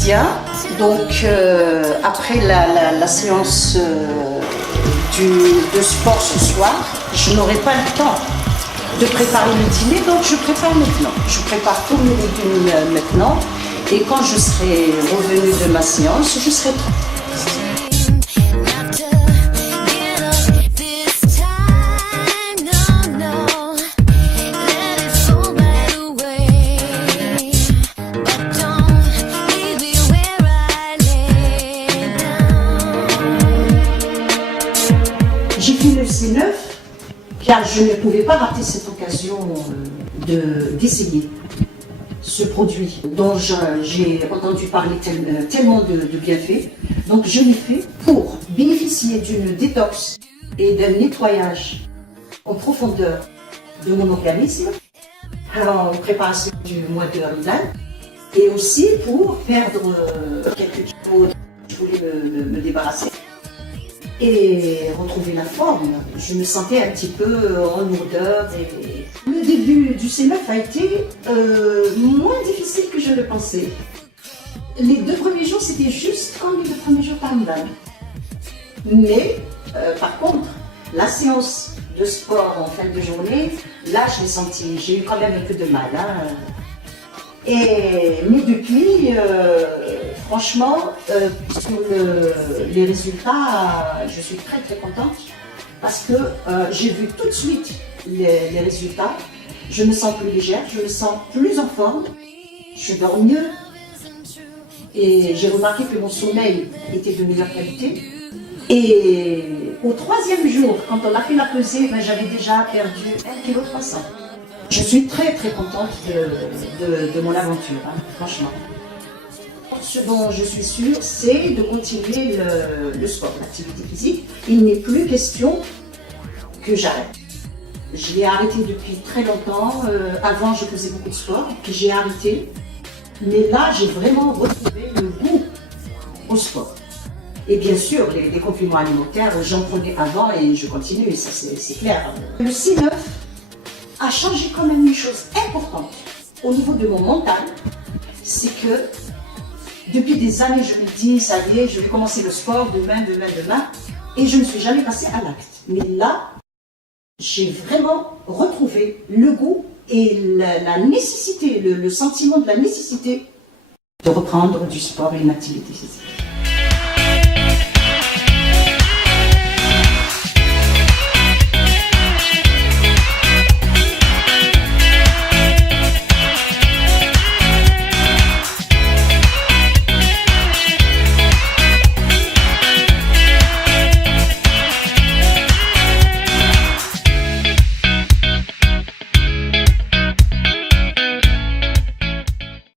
quotidien. Donc après la séance de sport ce soir, je n'aurai pas le temps de préparer le dîner, donc je prépare maintenant. Je prépare tous mes légumes maintenant et quand je serai revenue de ma séance, je serai prête. J'ai fait le C9 car je ne pouvais pas rater cette occasion d'essayer ce produit dont j'ai entendu parler tellement de bienfaits. Donc je l'ai fait pour bénéficier d'une détox et d'un nettoyage en profondeur de mon organisme en préparation du mois de Ramadan et aussi pour perdre quelques kilos. Je voulais me débarrasser et retrouver la forme. Je me sentais un petit peu en lourdeur. Et le début du C9 a été moins difficile que je le pensais. Les 2 premiers jours, c'était juste comme les 2 premiers jours par Ramadan. Mais par contre, la séance de sport en fin de journée, là je l'ai senti, j'ai eu quand même un peu de mal. Mais depuis, franchement, sur les résultats, je suis très très contente parce que j'ai vu tout de suite les résultats. Je me sens plus légère, je me sens plus en forme, je dors mieux et j'ai remarqué que mon sommeil était de meilleure qualité. Et au 3e jour, quand on a fait la pesée, j'avais déjà perdu 1,3 kg. Je suis très très contente de mon aventure, franchement. Ce dont je suis sûre, c'est de continuer le sport, l'activité physique. Il n'est plus question que j'arrête. Je l'ai arrêté depuis très longtemps. Avant, je faisais beaucoup de sport, puis j'ai arrêté. Mais là, j'ai vraiment retrouvé le goût au sport. Et bien sûr, les compléments alimentaires, j'en prenais avant et je continue, et ça c'est clair. Le C9 a changé quand même une chose importante au niveau de mon mental, c'est que depuis des années, je me dis, ça y est, je vais commencer le sport demain, et je ne suis jamais passée à l'acte. Mais là, j'ai vraiment retrouvé le goût et la nécessité, le sentiment de la nécessité de reprendre du sport et une activité physique.